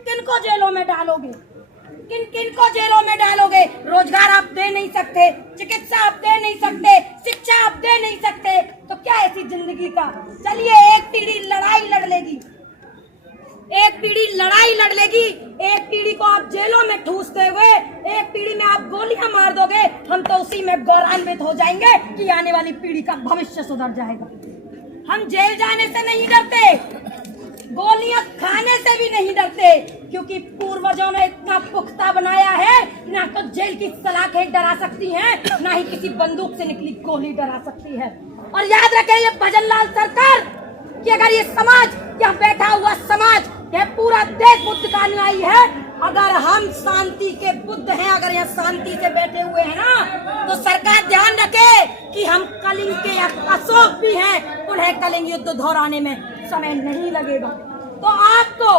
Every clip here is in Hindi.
किन को जेलों में डालोगे? किन किन को जेलों में डालोगे? रोजगार आप दे नहीं सकते, चिकित्सा आप दे नहीं सकते, शिक्षा आप दे नहीं सकते, तो क्या ऐसी जिंदगी का? चलिए एक पीढ़ी लड़ाई लड़ लेगी, एक पीढ़ी लड़ाई लड़ लेगी, एक पीढ़ी को आप जेलों में ठूसते हुए एक पीढ़ी में आप गोलियां मार दोगे, हम तो उसी में गौरवान्वित हो जाएंगे कि आने वाली पीढ़ी का भविष्य सुधर जाएगा। हम जेल जाने से नहीं डरते, गोलियां खाने से भी नहीं डरते, क्योंकि पूर्वजों ने इतना पुख्ता बनाया है, ना तो जेल की सलाखें डरा सकती हैं, ना ही किसी बंदूक से निकली गोली डरा सकती है। और याद रखें ये भजनलाल सरकार कि अगर ये समाज, यहाँ बैठा हुआ समाज, यह पूरा देश बुद्ध का अनुयायी है, अगर हम शांति के बुद्ध हैं, अगर यहाँ शांति से बैठे हुए हैं ना, तो सरकार ध्यान रखे कि हम कलिंग के अशोक भी हैं, उन्हें कलिंग युद्ध दोहराने में समय नहीं लगेगा। तो आपको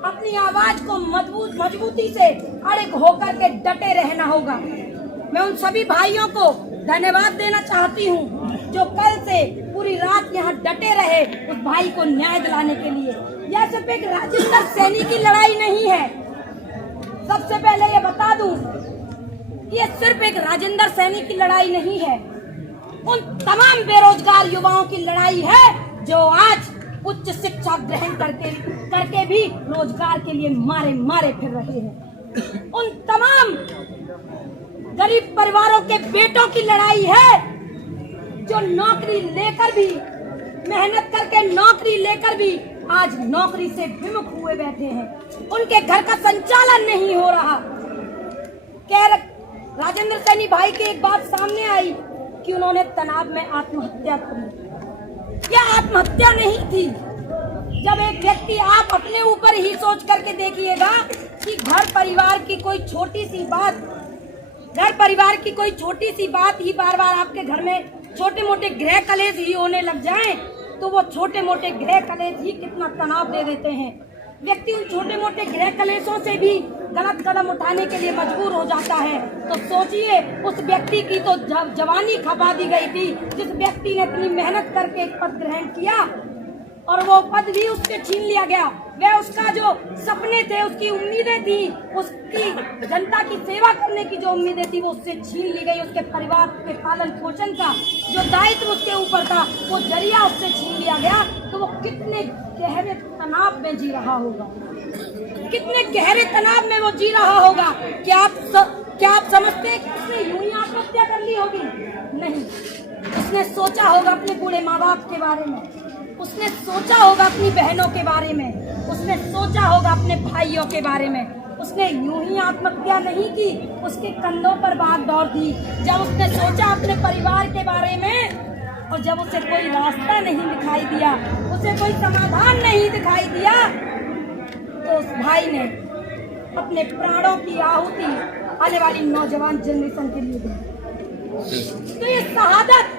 अपनी आवाज को मजबूती से अड़े होकर के डटे रहना होगा। मैं उन सभी भाइयों को धन्यवाद देना चाहती हूँ जो कल से पूरी रात यहाँ डटे रहे उस भाई को न्याय दिलाने के लिए। यह सिर्फ एक राजेंद्र सैनी की लड़ाई नहीं है, सबसे पहले ये बता दूं, ये सिर्फ एक राजेंद्र सैनी की लड़ाई नहीं है, उन तमाम बेरोजगार युवाओं की लड़ाई है जो आज उच्च शिक्षा ग्रहण करके भी रोजगार के लिए मारे मारे फिर रहे हैं। उन तमाम गरीब परिवारों के बेटों की लड़ाई है जो नौकरी लेकर भी, मेहनत करके नौकरी लेकर भी आज नौकरी से विमुख हुए बैठे हैं, उनके घर का संचालन नहीं हो रहा। राजेंद्र सैनी भाई की एक बात सामने आई कि उन्होंने तनाव में आत्महत्या की। यह आत्महत्या नहीं थी। जब एक व्यक्ति, आप अपने ऊपर ही सोच करके देखिएगा कि घर परिवार की कोई छोटी सी बात ही बार बार आपके घर में छोटे मोटे गृह कलेश ही होने लग जाएं, तो वो छोटे मोटे गृह कलेश ही कितना तनाव दे देते हैं। व्यक्ति उन छोटे मोटे गृह कलेशों से भी गलत कदम उठाने के लिए मजबूर हो जाता है। तो सोचिए, उस व्यक्ति की तो जवानी खपा दी गई थी, जिस व्यक्ति ने इतनी मेहनत करके एक पद ग्रहण किया और वो पद भी उससे छीन लिया गया। वह उसका जो सपने थे, उसकी उम्मीदें थी, उसकी जनता की सेवा करने की जो उम्मीदें थी, वो उससे छीन ली गई। उसके परिवार के पालन पोषण का जो दायित्व उसके ऊपर था, वो जरिया उससे छीन लिया गया। तो वो कितने गहरे तनाव में जी रहा होगा, कितने गहरे तनाव में वो जी रहा होगा। क्या आप समझते हैं कि उसने यूं ही आत्महत्या कर ली होगी? नहीं, उसने सोचा होगा अपने बूढ़े माँ बाप के बारे में, उसने सोचा होगा अपनी बहनों के बारे में, उसने सोचा होगा अपने भाइयों के बारे में। उसने यूं ही आत्महत्या नहीं की, उसके कंधों पर भाग दौड़ थी। जब उसने सोचा अपने परिवार के बारे में और जब उसे कोई रास्ता नहीं दिखाई दिया, उसे कोई समाधान नहीं दिखाई दिया, तो उस भाई ने अपने प्राणों की आहुति आने वाली नौजवान जनरेशन के लिए दी। तो ये शहादत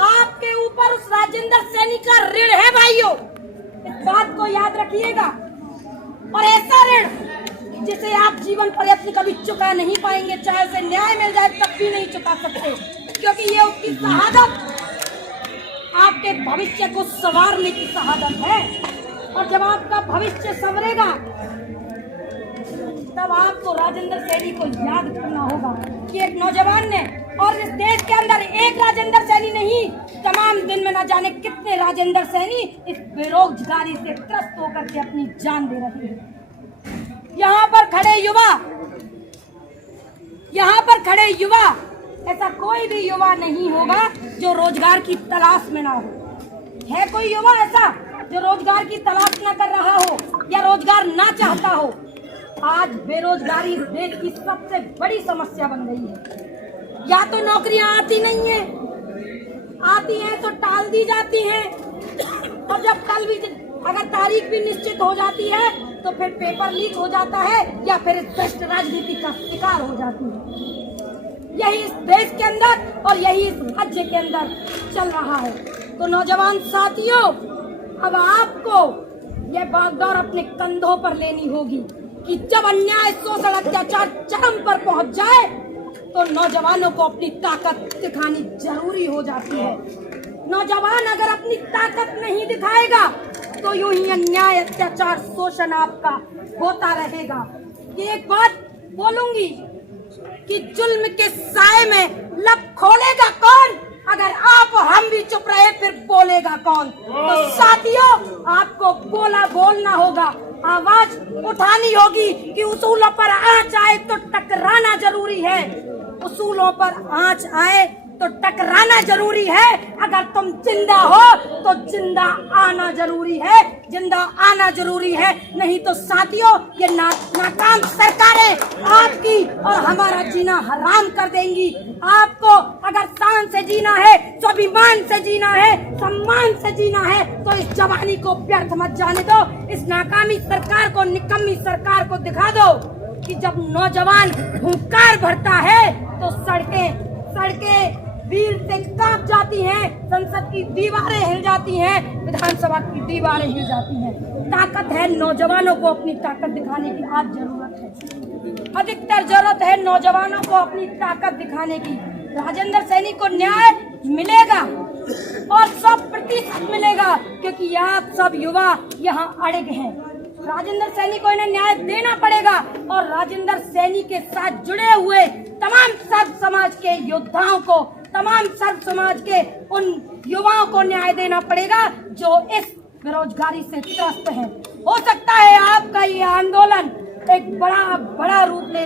आपके ऊपर उस राजेंद्र सैनी का ऋण है भाइयों, इस बात को याद रखिएगा। और ऐसा ऋण जिसे आप जीवन पर्यंत कभी चुका नहीं पाएंगे, चाहे उसे न्याय मिल जाए तब भी नहीं चुका सकते, क्योंकि ये उसकी शहादत आपके भविष्य को संवारने की शहादत है। और जब आपका भविष्य संवरेगा, तब आपको राजेंद्र सैनी को याद करना होगा कि एक नौजवान ने, और इस देश के अंदर एक राजेंद्र सैनी नहीं, तमाम दिन में न जाने कितने राजेंद्र सैनी इस बेरोजगारी से त्रस्त होकर के अपनी जान दे रहे हैं। यहाँ पर खड़े युवा, ऐसा कोई भी युवा नहीं होगा जो रोजगार की तलाश में ना हो। है कोई युवा ऐसा जो रोजगार की तलाश ना कर रहा हो या रोजगार ना चाहता हो? आज बेरोजगारी देश की सबसे बड़ी समस्या बन गई है। या तो नौकरियां आती नहीं है, आती हैं तो टाल दी जाती हैं, और जब कल भी अगर तारीख भी निश्चित हो जाती है तो फिर पेपर लीक हो जाता है या फिर भ्रष्ट राजनीति का शिकार हो जाती है। यही इस देश के अंदर और यही इस राज्य के अंदर चल रहा है। तो नौजवान साथियों, अब आपको यह बागडोर अपने कंधों पर लेनी होगी कि जब अन्याय, शोषण, अत्याचार चरम पर पहुंच जाए तो नौजवानों को अपनी ताकत दिखानी जरूरी हो जाती है। नौजवान अगर अपनी ताकत नहीं दिखाएगा तो यूं ही अन्याय, अत्याचार, शोषण आपका होता रहेगा। कि एक बात बोलूंगी कि जुल्म के साए में लब खोलेगा कौन? अगर आप हम भी चुप रहे फिर बोलेगा कौन? तो साथियों, आपको बोलना होगा, आवाज उठानी होगी कि उसूलों पर आंच आए तो टकराना जरूरी है। उसूलों पर आंच आए तो टकराना जरूरी है। अगर तुम जिंदा हो तो जिंदा आना जरूरी है, जिंदा आना जरूरी है। नहीं तो साथियों, ये नाकाम सरकारें आपकी और हमारा जीना हराम कर देंगी। आपको अगर शान से जीना है, स्वाभिमान से जीना है, सम्मान से जीना है, तो इस जवानी को व्यर्थ मत जाने दो। इस नाकामी सरकार को, निकम्मी सरकार को दिखा दो कि जब नौजवान हुंकार भरता है तो सड़कें वीर से कांप जाती हैं, संसद की दीवारें हिल जाती हैं, विधानसभा की दीवारें हिल जाती हैं। ताकत है नौजवानों को अपनी ताकत दिखाने की आज जरूरत है, अधिकतर जरूरत है नौजवानों को अपनी ताकत दिखाने की। राजेंद्र सैनी को न्याय मिलेगा और 100% मिलेगा, क्योंकि आप सब युवा यहाँ अड़िग हैं। राजेंद्र सैनी को इन्हें न्याय देना पड़ेगा और राजेंद्र सैनी के साथ जुड़े हुए तमाम सर्व समाज के योद्धाओं को, तमाम सर्व समाज के उन युवाओं को न्याय देना पड़ेगा जो इस बेरोजगारी से त्रस्त हैं। हो सकता है आपका ये आंदोलन एक बड़ा रूप ले।